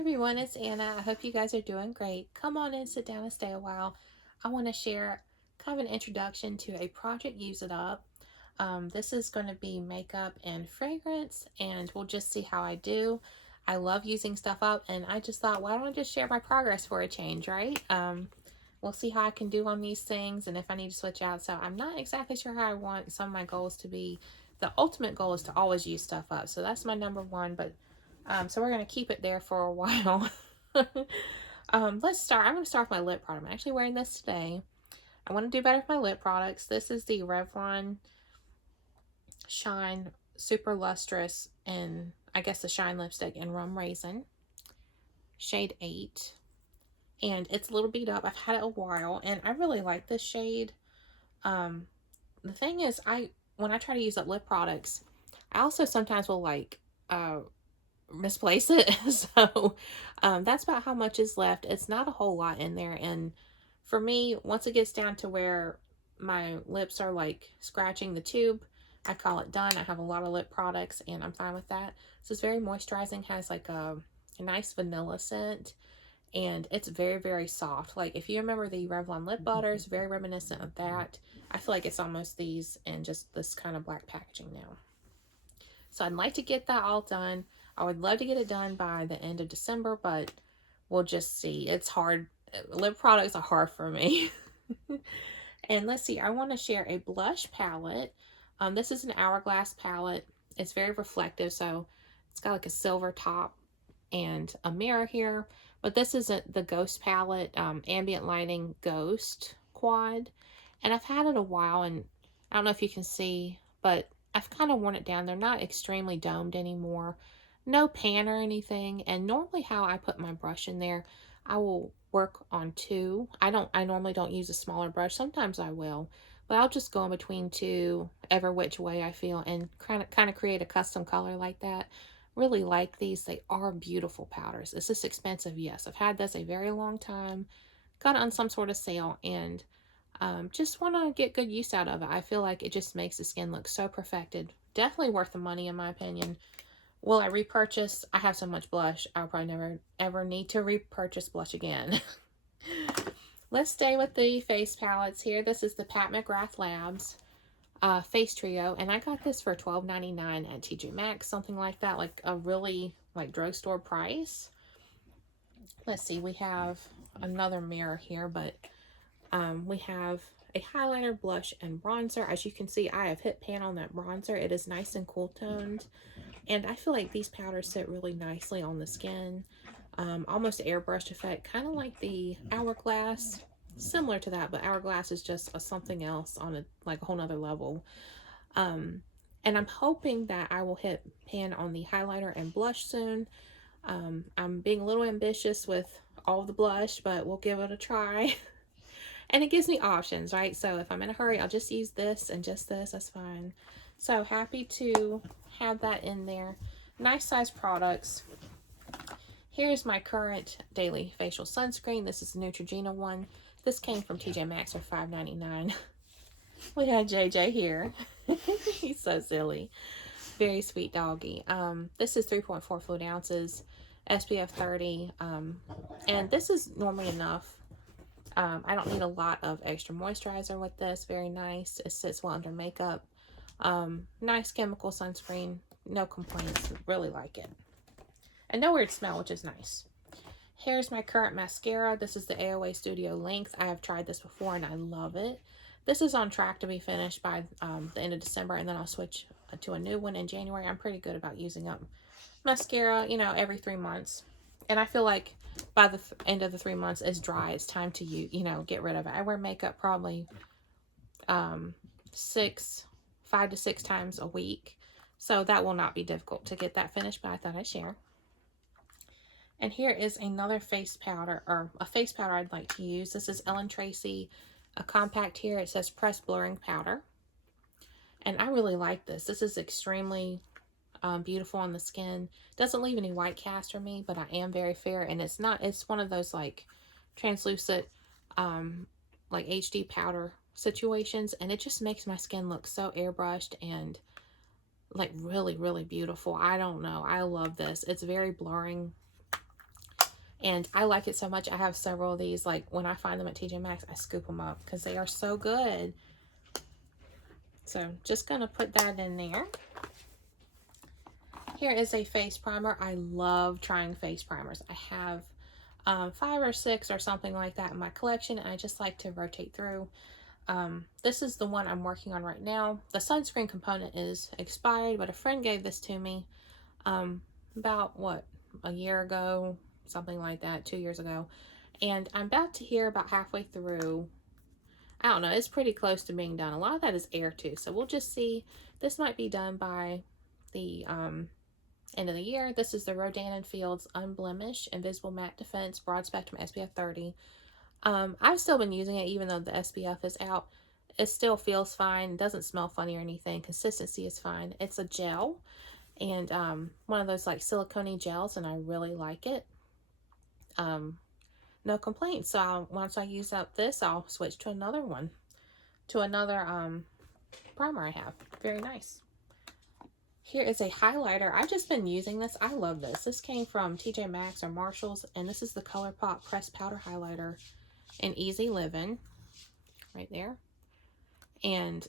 everyone, it's Anna. I hope you guys are doing great. Come on in, sit down, and stay a while. I want to share kind of an introduction to a project Use It Up. This is going to be makeup and fragrance, and we'll just see how I do. I love using stuff up, and I just thought, why don't I just share my progress for a change, right? We'll see how I can do on these things and if I need to switch out. So I'm not exactly sure how I want some of my goals to be. The ultimate goal is to always use stuff up. So that's my number one, but so we're going to keep it there for a while. Let's start. I'm going to start with my lip product. I'm actually wearing this today. I want to do better with my lip products. This is the Revlon Shine Super Lustrous and I guess the Shine Lipstick in Rum Raisin. Shade 8. And it's a little beat up. I've had it a while and I really like this shade. The thing is, when I try to use up lip products, I also sometimes will misplace it. So that's about how much is left. It's not a whole lot in there, and for me, once it gets down to where my lips are like scratching the tube, I call it done. I have a lot of lip products and I'm fine with that. So it's very moisturizing, has like a nice vanilla scent, and it's very, very soft. Like if you remember the Revlon lip butters, very reminiscent of that. I feel like it's almost these in just this kind of black packaging now. So I'd like to get that all done. I would love to get it done by the end of December, but we'll just see. It's hard. Lip products are hard for me. And let's see, I want to share a blush palette. This is an Hourglass palette. It's very reflective, so it's got like a silver top and a mirror here. But this isn't the Ghost palette, Ambient Lighting Ghost Quad. And I've had it a while, and I don't know if you can see, but I've kind of worn it down. They're not extremely domed anymore. No pan or anything. And normally how I put my brush in there, I will work on two. I normally don't use a smaller brush. Sometimes I will. But I'll just go in between two, ever which way I feel, and kind of create a custom color like that. Really like these. They are beautiful powders. Is this expensive? Yes. I've had this a very long time. Got it on some sort of sale, and just want to get good use out of it. I feel like it just makes the skin look so perfected. Definitely worth the money in my opinion. Will I repurchase? I have so much blush. I'll probably never ever need to repurchase blush again. Let's stay with the face palettes here. This is the Pat McGrath Labs face trio, and I got this for $12.99 at TJ Maxx, something like that, like a really like drugstore price. Let's see, we have another mirror here, but we have a highlighter, blush, and bronzer. As you can see, I have hit pan on that bronzer. It is nice and cool toned, and I feel like these powders sit really nicely on the skin. Almost airbrush effect, kind of like the Hourglass, similar to that, but Hourglass is just something else on a whole nother level. And I'm hoping that I will hit pan on the highlighter and blush soon. I'm being a little ambitious with all the blush, but we'll give it a try. And it gives me options, right? So if I'm in a hurry, I'll just use this and just this. That's fine. So happy to have that in there. Nice size products. Here's my current daily facial sunscreen. This is the Neutrogena one. This came from TJ Maxx for $5.99. We got JJ here. He's so silly. Very sweet doggy. This is 3.4 fluid ounces, SPF 30. And this is normally enough. I don't need a lot of extra moisturizer with this. Very nice. It sits well under makeup. Nice chemical sunscreen. No complaints. Really like it. And no weird smell, which is nice. Here's my current mascara. This is the AOA Studio Length. I have tried this before and I love it. This is on track to be finished by the end of December, and then I'll switch to a new one in January. I'm pretty good about using up mascara, every 3 months. And I feel like by the end of the 3 months, it's dry. It's time to get rid of it. I wear makeup probably 5 to 6 times a week. So that will not be difficult to get that finished, but I thought I'd share. And here is another face powder, or a face powder I'd like to use. This is Ellen Tracy, a compact here. It says Press Blurring Powder. And I really like this. This is extremely beautiful on the skin. Doesn't leave any white cast for me, but I am very fair. And it's one of those like translucent, like HD powder situations. And it just makes my skin look so airbrushed and like really, really beautiful. I don't know. I love this. It's very blurring. And I like it so much. I have several of these. Like when I find them at TJ Maxx, I scoop them up because they are so good. So just going to put that in there. Here is a face primer. I love trying face primers. I have 5 or 6 or something like that in my collection, and I just like to rotate through. This is the one I'm working on right now. The sunscreen component is expired, but a friend gave this to me about, what, a year ago, something like that, 2 years ago. And I'm about to hear about halfway through. I don't know, it's pretty close to being done. A lot of that is air too, so we'll just see. This might be done by the end of the year. This is the Rodan & Fields Unblemished Invisible Matte Defense Broad Spectrum SPF 30. I've still been using it even though the SPF is out. It still feels fine. It doesn't smell funny or anything. Consistency is fine. It's a gel, and one of those like silicone gels, and I really like it. No complaints. So once I use up this, I'll switch to another one, to another primer I have. Very nice. Here is a highlighter. I've just been using this. I love this. This came from TJ Maxx or Marshalls, and this is the ColourPop Pressed Powder Highlighter in Easy Living, right there. And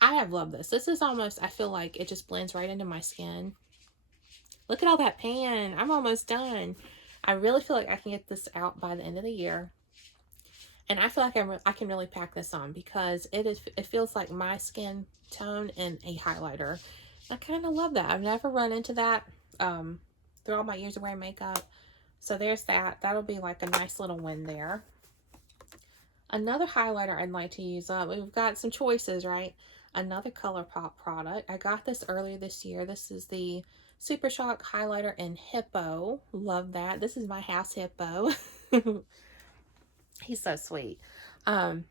I have loved this. This is almost, I feel like it just blends right into my skin. Look at all that pan. I'm almost done. I really feel like I can get this out by the end of the year. And I feel like I can really pack this on because it feels like my skin tone in a highlighter. I kind of love that. I've never run into that through all my years of wearing makeup. So there's that. That'll be like a nice little win there. Another highlighter I'd like to use up. We've got some choices, right? Another ColourPop product. I got this earlier this year. This is the Super Shock Highlighter in Hippo. Love that. This is my house hippo. He's so sweet. You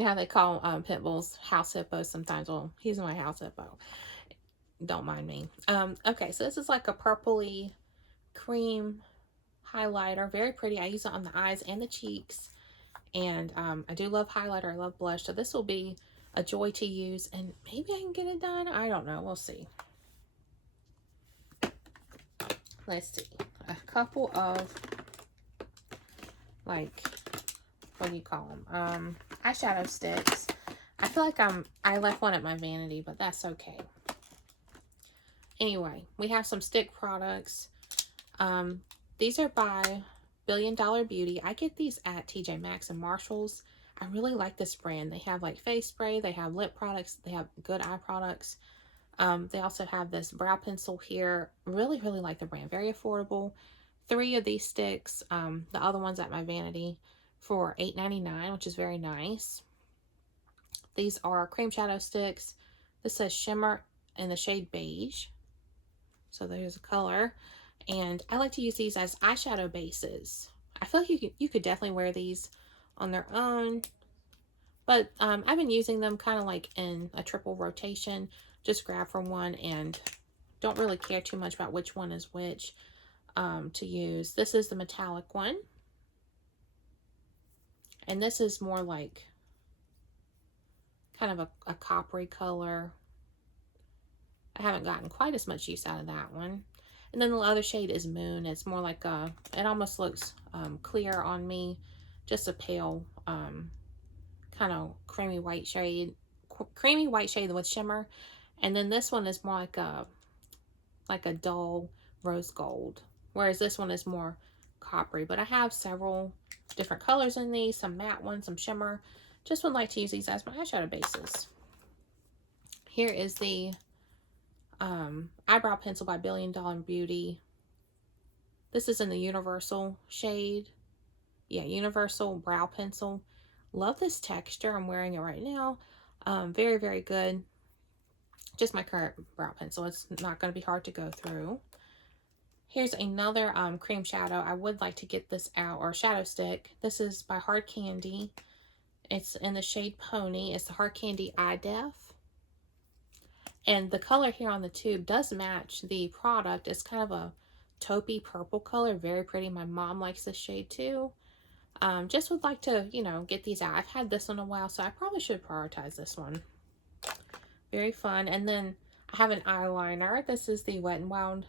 know how they call pit bulls house hippos sometimes? Well, he's my house hippo. Don't mind me. Okay, so this is like a purpley cream highlighter. Very pretty. I use it on the eyes and the cheeks. And I do love highlighter. I love blush. So this will be a joy to use. And maybe I can get it done. I don't know. We'll see. Let's see. A couple of, like, what do you call them? Eyeshadow sticks. I feel like I left one at my vanity, but that's okay. Anyway, we have some stick products. These are by Billion Dollar Beauty. I get these at TJ Maxx and Marshalls. I really like this brand. They have like face spray, they have lip products, they have good eye products. They also have this brow pencil here. Really, really like the brand. Very affordable. 3 of these sticks. The other one's at my vanity for $8.99, which is very nice. These are cream shadow sticks. This says shimmer in the shade beige. So there's a color. And I like to use these as eyeshadow bases. I feel like you could definitely wear these on their own. But I've been using them kind of like in a triple rotation. Just grab from one and don't really care too much about which one is which to use. This is the metallic one. And this is more like kind of a coppery color. I haven't gotten quite as much use out of that one. And then the other shade is Moon. It's more like it almost looks clear on me. Just a pale, kind of creamy white shade with shimmer. And then this one is more like a dull rose gold. Whereas this one is more coppery. But I have several different colors in these. Some matte ones, some shimmer. Just would like to use these as my eyeshadow bases. Here is the eyebrow pencil by Billion Dollar Beauty. This is in the Universal shade. Yeah, Universal brow pencil. Love this texture. I'm wearing it right now. Very, very good. Just my current brow pencil. It's not going to be hard to go through. Here's another cream shadow. I would like to get this out, or shadow stick. This is by Hard Candy. It's in the shade Pony. It's the Hard Candy Eye Def. And the color here on the tube does match the product. It's kind of a taupey purple color. Very pretty. My mom likes this shade too. Just would like to, you know, get these out. I've had this one a while, so I probably should prioritize this one. Very fun. And then I have an eyeliner. This is the Wet n Wild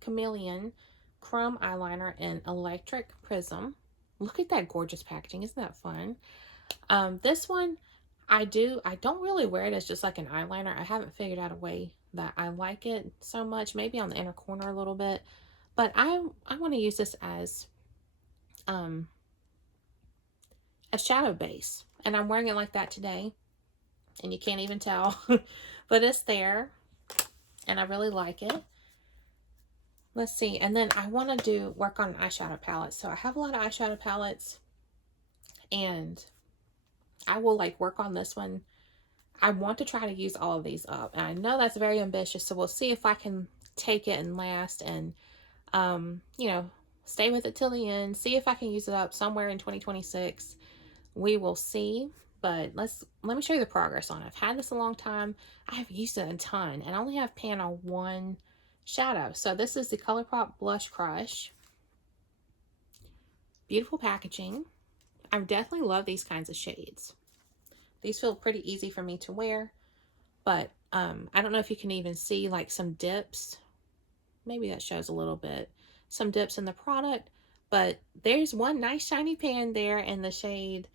Chameleon Chrome Eyeliner in Electric Prism. Look at that gorgeous packaging. Isn't that fun? This one, I don't really wear it as just like an eyeliner. I haven't figured out a way that I like it so much. Maybe on the inner corner a little bit. But I want to use this as a shadow base. And I'm wearing it like that today. And you can't even tell. But it's there. And I really like it. Let's see. And then I want to work on an eyeshadow palette. So I have a lot of eyeshadow palettes. And I will like work on this one. I want to try to use all of these up. And I know that's very ambitious. So we'll see if I can take it and last and, you know, stay with it till the end. See if I can use it up somewhere in 2026. We will see. But let me show you the progress on it. I've had this a long time. I've used it a ton. And I only have pan on one shadow. So this is the ColourPop Blush Crush. Beautiful packaging. I definitely love these kinds of shades. These feel pretty easy for me to wear. But I don't know if you can even see like some dips. Maybe that shows a little bit. Some dips in the product. But there's one nice shiny pan there in the shade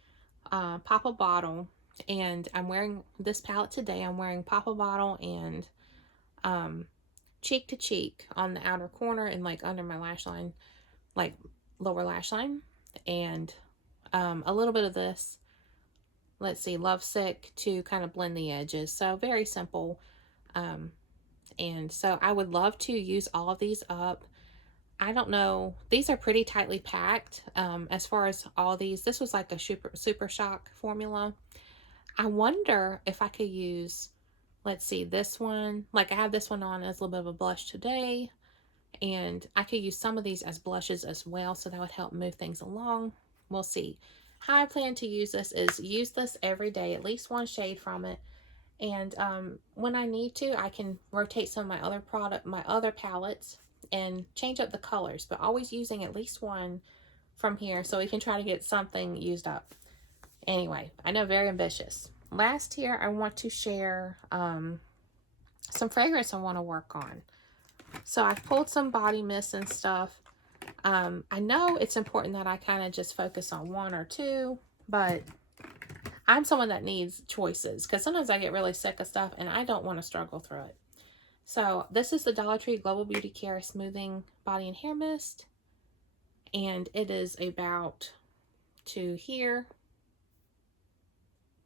Papa Bottle. And I'm wearing this palette today. I'm wearing Papa Bottle and Cheek to Cheek on the outer corner and like under my lash line, like lower lash line. And a little bit of this, let's see, Lovesick to kind of blend the edges. So very simple. And so I would love to use all of these up. I don't know. These are pretty tightly packed. As far as all these, this was like a Super Shock formula. I wonder if I could use, let's see, this one. Like I have this one on as a little bit of a blush today. And I could use some of these as blushes as well. So that would help move things along. We'll see. How I plan to use this is use this every day, at least one shade from it. And when I need to, I can rotate some of my other palettes and change up the colors, but always using at least one from here so we can try to get something used up. Anyway, I know, very ambitious. Last here, I want to share some fragrance I want to work on. So I've pulled some body mists and stuff. I know it's important that I kind of just focus on one or two, but I'm someone that needs choices because sometimes I get really sick of stuff and I don't want to struggle through it. So this is the Dollar Tree Global Beauty Care Smoothing Body and Hair Mist. And it is about to here,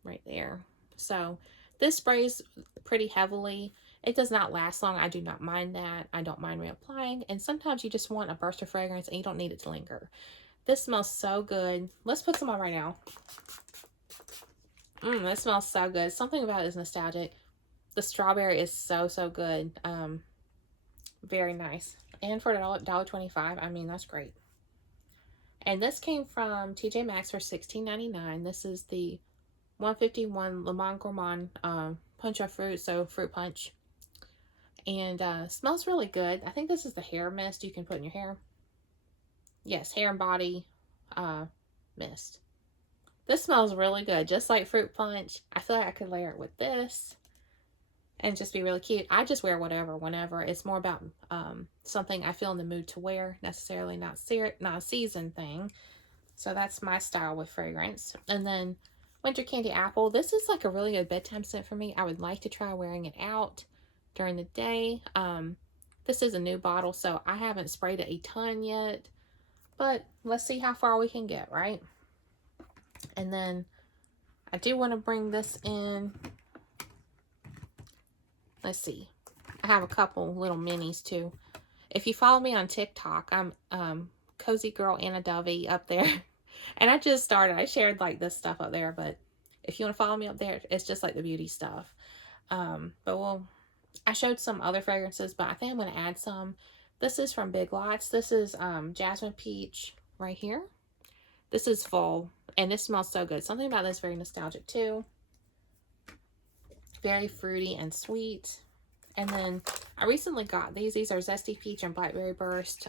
right there. So this sprays pretty heavily. It does not last long. I do not mind that. I don't mind reapplying. And sometimes you just want a burst of fragrance and you don't need it to linger. This smells so good. Let's put some on right now. This smells so good. Something about it is nostalgic. The strawberry is so good. Very nice. And for $1.25, I mean, that's great. And this came from TJ Maxx for $16.99. This is the 151 Le Monde Gourmand Punch of Fruit, so fruit punch. And smells really good. I think this is the hair mist you can put in your hair. Yes, hair and body mist. This smells really good, just like fruit punch. I feel like I could layer it with this and just be really cute. I just wear whatever, whenever. It's more about something I feel in the mood to wear, necessarily not a season thing. So that's my style with fragrance. And then Winter Candy Apple. This is like a really good bedtime scent for me. I would like to try wearing it out during the day. This is a new bottle, so I haven't sprayed it a ton yet. But let's see how far we can get, right? And then I do want to bring this in. Let's see. I have a couple little minis too. If you follow me on TikTok, I'm Cozy Girl Anna Dovey up there. And I just started. I shared like this stuff up there, but if you want to follow me up there, it's just like the beauty stuff. But I showed some other fragrances, but I think I'm going to add some. This is from Big Lots. This is Jasmine Peach right here. This is full, and this smells so good. Something about this very nostalgic too. Very fruity and sweet. And then I recently got these. These are Zesty Peach and Blackberry Burst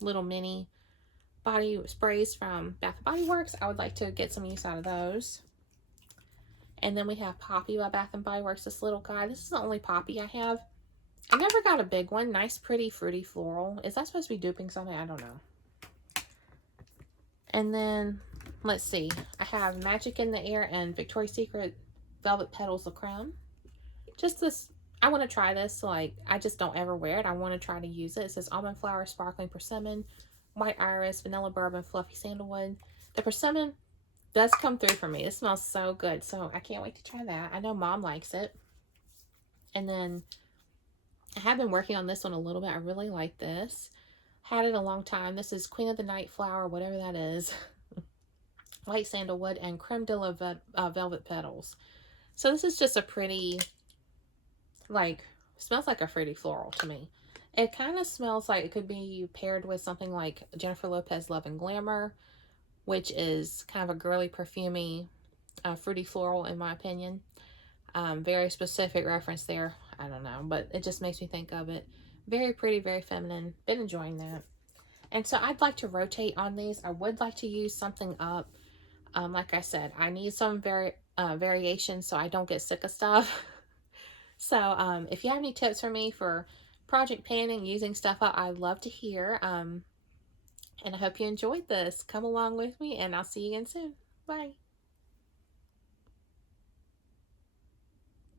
little mini body sprays from Bath & Body Works. I would like to get some use out of those. And then we have Poppy by Bath & Body Works, this little guy. This is the only Poppy I have. I never got a big one. Nice, pretty, fruity floral. Is that supposed to be duping something? I don't know. And then, let's see. I have Magic in the Air and Victoria's Secret Velvet Petals of Crown. Just this, I want to try this. Like, I just don't ever wear it. I want to try to use it. It says Almond Flower, Sparkling Persimmon, White Iris, Vanilla Bourbon, Fluffy Sandalwood. The persimmon does come through for me. It smells so good. So I can't wait to try that. I know Mom likes it. And then I have been working on this one a little bit. I really like this. Had it a long time. This is Queen of the Night Flower, whatever that is. White Sandalwood and Creme de la Velvet Petals. So this is just a pretty, like, smells like a fruity floral to me. It kind of smells like it could be paired with something like Jennifer Lopez Love and Glamour, which is kind of a girly, perfumey, fruity floral in my opinion. Very specific reference there. I don't know, but it just makes me think of it. Very pretty, very feminine. Been enjoying that. And so I'd like to rotate on these. I would like to use something up. Like I said, I need some variation so I don't get sick of stuff. So if you have any tips for me for project panning, using stuff up, I'd love to hear. And I hope you enjoyed this. Come along with me, and I'll see you again soon. Bye.